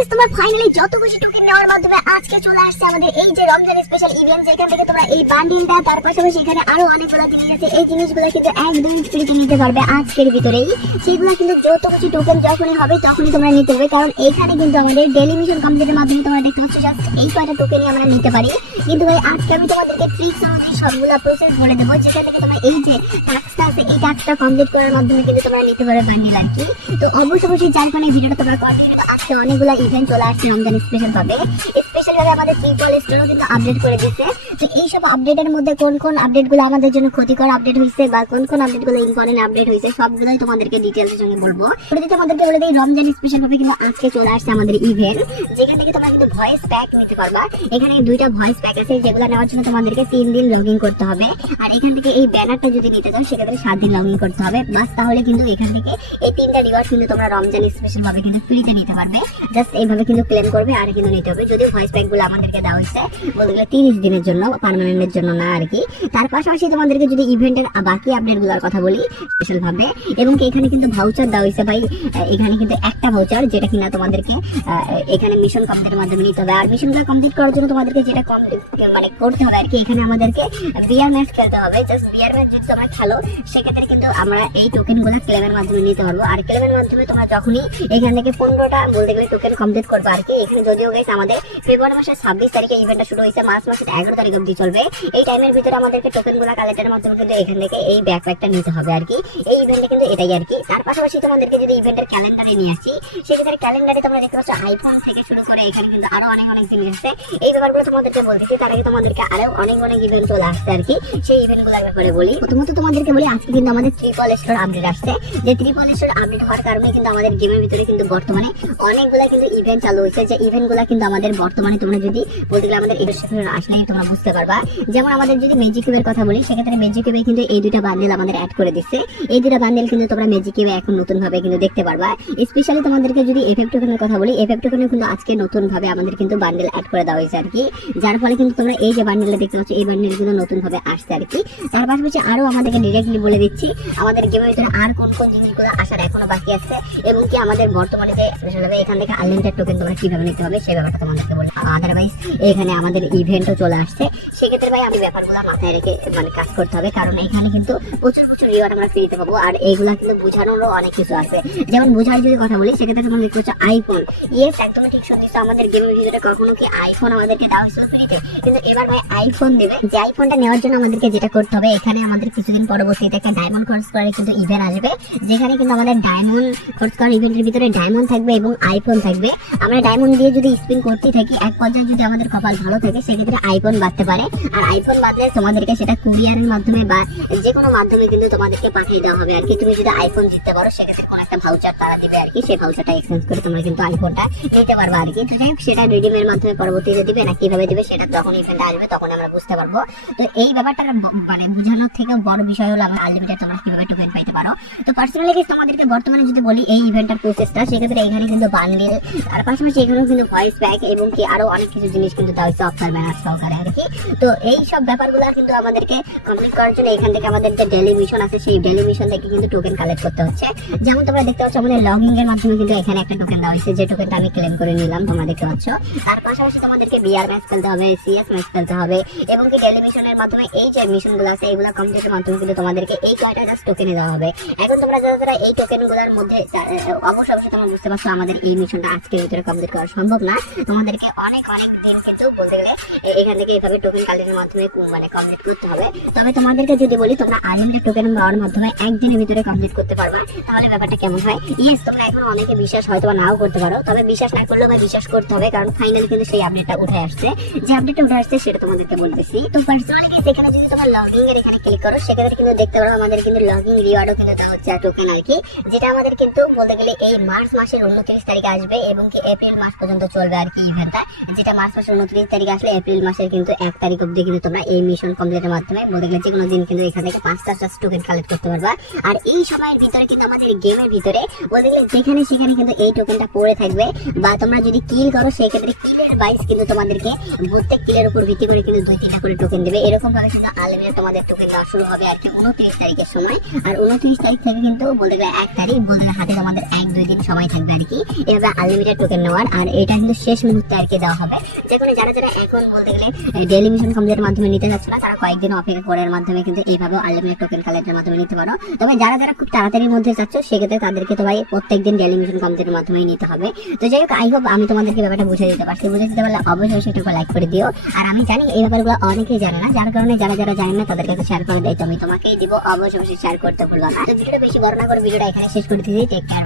Guys তোমরা finally যত খুশি টোকেন নেওয়ার মাধ্যমে আজকে চলে আসছে আমাদের এই যে রমজান স্পেশাল ইভেন্ট যেখান থেকে তোমরা এই বান্ডিলটা তার পাশাপাশি এখানে আরও অনেকগুলো জিনিস আছে এই জিনিসগুলো কিন্তু একদম ফ্রিতে নিতে পারবে আজকের ভিতরেই। সেগুলো কিন্তু যত খুশি টোকেন যখনই হবে, তখনই তোমরা নিতে পারবে। কারণ এইখানে কিন্তু আমাদের ডেলি মিশন কমপ্লিটের মাধ্যমে তোমরা দেখতে পাচ্ছ জাস্ট এই কয়টা টোকেনই আমরা নিতে পারি। কিন্তু ভাই, আজকে আমি তোমাদেরকে ট্রিক্স অনুযায়ী সবগুলো প্রসেস বলে দেবো, যেখান থেকে তোমরা এই যে আছে এই কমপ্লিট মাধ্যমে কিন্তু তোমরা নিতে বান্ডিল আর কি। তো অবশ্যই যার কারণে ভিডিওটা তোমরা কন্টিনিউ আজকে অনেকগুলো ইভেন্ট চলে আসছে, রমজান স্পেশাল ভাবে। এই যদি তাহলে কিন্তু এখান থেকে এই তিনটা রিওয়ার্ড কিন্তু তোমরা রমজান স্পেশাল ভাবে কিন্তু ফ্রিতে নিতে পারবে। জাস্ট এইভাবে কিন্তু ক্লেম করবে আর কিন্তু নিতে হবে। যদিও ভয়েস গুলো আমাদেরকে দেওয়া হয়েছে। বলতে তিরিশ দিনের জন্য পার্মানেন্টের জন্য না আর কি। তার পাশাপাশি তোমাদেরকে যদি ইভেন্টের বাকি আপডেটগুলোর কথা বলি স্পেশাল ভাবে এবং এখানে কিন্তু ভাউচার দেওয়া হয়েছে ভাই এখানে কিন্তু একটা ভাউচার যেটা কিনা তোমাদেরকে এখানে মিশন কমপ্লিটের মাধ্যমে নিতে হবে। আর মিশনগুলো কমপ্লিট করার জন্য তোমাদেরকে যেটা complete মানে করতে হবে আর কি, এখানে আমাদেরকে বিয়ার ম্যাচ খেলতে হবে। জাস্ট বিয়ার ম্যাচ যদি তোমরা খেলো, সেক্ষেত্রে কিন্তু আমরা এই টোকেনগুলো ক্লেমের মাধ্যমে নিতে পারব। আর ক্লেমের মাধ্যমে তোমরা যখনই এখান থেকে পনেরোটা বলতে গেলে টোকেন কমপ্লিট করবে আর কি, এখানে যদিও গেছে আমাদের ফেব্রুয়ারি মাসের ছাব্বিশ তারিখে ইভেন্টটা শুরু হয়েছে, মার্চ মাসের এগারো তারিখ অবধি চলবে। এই টাইমের ভিতরে আমাদেরকে টোকেনগুলো কালেক্টের মাধ্যমে কিন্তু এখান থেকে এই ব্যাকপ্যাকটা নিতে হবে আর কি। এই ইভেন্টে কিন্তু এটাই আর কি। তার পাশাপাশি তোমাদেরকে যদি ইভেন্টের ক্যালেন্ডারে নিয়ে আসি সেক্ষেত্রে ক্যালেন্ডারে তোমরা দেখতে পাচ্ছ আইফোন থেকে শুরু করে এখানে কিন্তু আরও অনেক অনেক জিনিস আছে। এই ব্যাপারগুলো তোমাদেরকে বলতেছি তার আগে তোমাদেরকে আরও অনেক অনেক ইভেন্ট চলে আসছে আর কি। সেই ইভেন্টগুলো ব্যাপারে বলি। প্রথমত তোমাদেরকে বলি, আজকে কিন্তু আমাদের ত্রিপল স্টোর আপডেট আসছে। যে ত্রিপল স্টোর আপডেট হওয়ার কারণে কিন্তু আমাদের গেমের ভিতরে কিন্তু বর্তমানে অনেকগুলো কিন্তু ইভেন্ট চালু হয়েছে। যে ইভেন্টগুলা কিন্তু আমাদের বর্তমানে তোমরা যদি বলতে গেলে আমাদের ইভেন্ট আসলেই তোমরা বুঝতে পারবা। যেমন আমাদের যদি ম্যাজিক কিউবের কথা বলি, সেক্ষেত্রে ম্যাজিক কিউবে কিন্তু এই দুইটা বান্ডেল আমাদের অ্যাড করে দিচ্ছে। এই দুইটা বান্ডেল কিন্তু তোমরা ম্যাজিক কিউবে এখন নতুন ভাবে কিন্তু দেখতে পারবা। স্পেশালি তোমাদেরকে যদি এফেক্ট টোকেনের কথা বলি এফেক্ট টোকেনে কিন্তু আজকে নতুন ভাবে আমাদের কিন্তু বান্ডেল অ্যাড করে দেওয়া হয়েছে আর কি যার ফলে কিন্তু তোমরা এই যে বান্ডেলটা দেখতে পাচ্ছ, এই বান্ডেল কিন্তু নতুন ভাবে আসছে আর কি তার পাশাপাশি আরও আমাদেরকে ডিরেক্টলি বলে দিচ্ছি, আমাদের গেমের ভিতরে আর কোন কোন জিনিসগুলো আসার এখনও বাকি আছে, এবং কি আমাদের বর্তমানে যে এখান থেকে আনলিমিটেড টোকেন তোমরা কীভাবে নিতে হবে, সেই ব্যাপারটা তোমাদেরকে বলি আদারওয়াইজ এখানে আমাদের ইভেন্টও চলে আসছে। সেক্ষেত্রে ভাই আমি ব্যাপারগুলো মাথায় রেখে মানে কাজ করতে হবে। কারণ এখানে কিন্তু প্রচুর প্রচুর রিওয়ার্ড আমরা ফ্রিতে পাবো। আর এইগুলা কিন্তু বোঝানোরও অনেক কিছু আছে। যেমন বোঝার যদি কথা বলি, সেক্ষেত্রে তোমরা দেখতে হচ্ছে আইফোন ইয়েস একদম ঠিক সত্যি আমাদের গেমের ভিতরে কখনো কি আইফোন আমাদেরকে দেওয়া হয়েছিল ফ্রিতে কিন্তু এবার ভাই আইফোন দেবে। যে আইফোনটা নেওয়ার জন্য আমাদেরকে যেটা করতে হবে, এখানে আমাদের কিছুদিন পরবর্তীতে একটা ডায়মন্ড খরচ করে কিন্তু ইভেন্ট আসবে। যেখানে কিন্তু আমাদের ডায়মন্ড খরচ করার ইভেন্টের ভিতরে ডায়মন্ড থাকবে এবং আইফোন থাকবে। আমরা ডায়মন্ড দিয়ে যদি স্পিন করতেই থাকি, এক পর্যায়ে যদি আমাদের কপাল ভালো থাকে, সেক্ষেত্রে আইফোন বাড়তে পারে। আর আইফোন বাদলে তোমাদেরকে সেটা কুরিয়ারের মাধ্যমে বা যে কোনো মাধ্যমে কিন্তু তোমাদেরকে পাঠিয়ে দেওয়া হবে। আর কি তুমি যদি আইফোন জিততে পারো, সেক্ষেত্রে কোনো একটা ভাউচার তারা দিবে আর কি। সেই ভাউচারটা এক্সচেঞ্জ করে তোমরা কিন্তু আইফোনটা নিতে পারবে আর কি। সেটা রিডিমের মাধ্যমে পরবর্তীতে দিবে না, কীভাবে দিবে সেটা যখন ইভেন্ট আসবে, তখন আমরা বুঝতে পারব। তো এই ব্যাপারটা মানে বোঝানোর থেকে বড় বিষয় হলো, আমরা আনলিমিটেড তোমরা কীভাবে টোকেন পাইতে তো পার্সোনালি তোমাদেরকে বর্তমানে যদি বলি, এই ইভেন্টটার প্রসেসটা সেক্ষেত্রে এখানে কিন্তু বাংলির আর পাশাপাশি এখানেও কিন্তু ভয়েস প্যাক এবং কি আরও অনেক কিছু জিনিস কিন্তু দেওয়া অফার সহকারে আর তো এই ব্যাপারগুলো কিন্তু আমাদেরকে কমপ্লিট করার জন্য এখান থেকে আমাদের যে ডেলি মিশন আছে, সেই ডেলি মিশন থেকে কিন্তু টোকেন কালেক্ট করতে হচ্ছে। যেমন তোমরা দেখতে পাচ্ছ, আমাদের লগইন এর মাধ্যমে কিন্তু এখানে একটা টোকেন দেওয়া হয়েছে, যে টোকেনটা আমি ক্লেম করে নিলাম, তোমরা দেখতে পাচ্ছ। তার পাশাপাশি তোমাদেরকে বিআর ম্যাচ খেলতে হবে সিএস ম্যাচ খেলতে হবে, এবং কি ডেলি মিশনের মাধ্যমে এই যে মিশনগুলো আছে এইগুলো কমপ্লিটের মাধ্যমে কিন্তু তোমাদেরকে এই কয়টা জাস্ট টোকেনে দেওয়া হবে। এখন তোমরা যারা যারা এই টোকেনগুলোর মধ্যে অবশ্যই অবশ্যই তোমরা বুঝতে পারছ, আমাদের এই মিশনটা আজকের ভিতরে কমপ্লিট করা সম্ভব না। তোমাদেরকে অনেক অনেক দিন কিন্তু বলতে গেলে এখান থেকে এইভাবে টোকেন কালেক্টের মাধ্যমে কু- মানে কমপ্লিট করতে হবে। তবে তোমাদেরকে যদি বলি, তোমরা আনলিমিটেড টোকেন পাওয়ার মাধ্যমে একদিনের ভিতরে কমপ্লিট করতে পারবে। তাহলে ব্যাপারটা কেমন হয়? ইয়েস তোমরা এখন অনেকে বিশ্বাস হয়তো নাও করতে পারো, তবে বিশ্বাস না করলেও বিশ্বাস করতে হবে, কারণ ফাইনালি কিন্তু সেই আপডেটটা উঠে আসছে। যে আপডেটটা উঠে আসছে, সেটা তোমাদেরকে বলতেছি তো পার্সোনালি এখানে যদি তোমরা এর এখানে ক্লিক করো কিন্তু দেখতে পারো আমাদের কিন্তু রিওয়ার্ডও কিন্তু দেওয়া হচ্ছে টোকেন আর কি, যেটা আমাদের কিন্তু বলতে গেলে এই মার্চ মাসের উনত্রিশ তারিখে আসবে এবং কি এপ্রিল মাস পর্যন্ত চলবে আর কি ইভেন্টটা যেটা মার্চ মাসের উনত্রিশ তারিখে আসলে এপ্রিল মাসের কিন্তু কিন্তু এক তারিখ অব্দি কিন্তু তোমরা এই মিশন কমপ্লিটের মাধ্যমে বলতে গেলে যে কোনো দিন কিন্তু এখান থেকে পাঁচটা পাঁচটা টোকেন কালেক্ট করতে পারবা। আর এই সময়ের ভিতরে কিন্তু আমাদের গেমের ভিতরে বলতে গেলে যেখানে সেখানে কিন্তু এই টোকেনটা পড়ে থাকবে বা তোমরা যদি কিল করো, সেক্ষেত্রে কিলের বাইস কিন্তু তোমাদেরকে প্রত্যেক কিলের উপর ভিত্তি করে কিন্তু দুই তিনটা করে টোকেন দেবে। এরকম ভাবে কিন্তু আনলিমিটেড তোমাদের টোকেন দেওয়া শুরু হবে আর কি উনত্রিশ তারিখের সময়। আর উনত্রিশ তারিখ থেকে কিন্তু বলতে গেলে এক তারিখ বলতে গেলে হাতে তোমাদের এক সময় থাকবে আর কি। এভাবে আনলিমিটেড টোকেন নেওয়ার, আর এটা কিন্তু শেষ মুহূর্তে আর কি দেওয়া হবে। যে কোনো যারা যারা এখন বলতে গেলে ডেলি মিশন কমপ্লিটের মাধ্যমে নিতে যাচ্ছে না, তারা কয়েকদিন অপেক্ষা করার মাধ্যমে কিন্তু এইভাবে আনলিমিটেড টোকেন কালেক্টের মাধ্যমে নিতে পারো। তবে যারা যারা খুব তাড়াতাড়ির মধ্যে চাচ্ছ সেক্ষেত্রে তাদেরকে তো ভাই প্রত্যেকদিন ডেলি মিশন কমপ্লিটের মাধ্যমেই নিতে হবে। তো যাই হোক আই হোপ আমি তোমাদেরকে ব্যাপারটা বুঝে দিতে পারছি। বুঝে দিতে পারলে অবশ্যই সেটা লাইক করে দিও। আর আমি জানি এই ব্যাপারগুলো অনেকেই জানে না, যার কারণে যারা যারা জানেন না, তাদের কাছে শেয়ার করে দেয়। তো আমি তোমাকেই দিব, অবশ্যই শেয়ার করতে না। তো ভিডিওটা বেশি বড় না করে ভিডিওটা এখানে শেষ করে দিচ্ছি টেক কেয়ার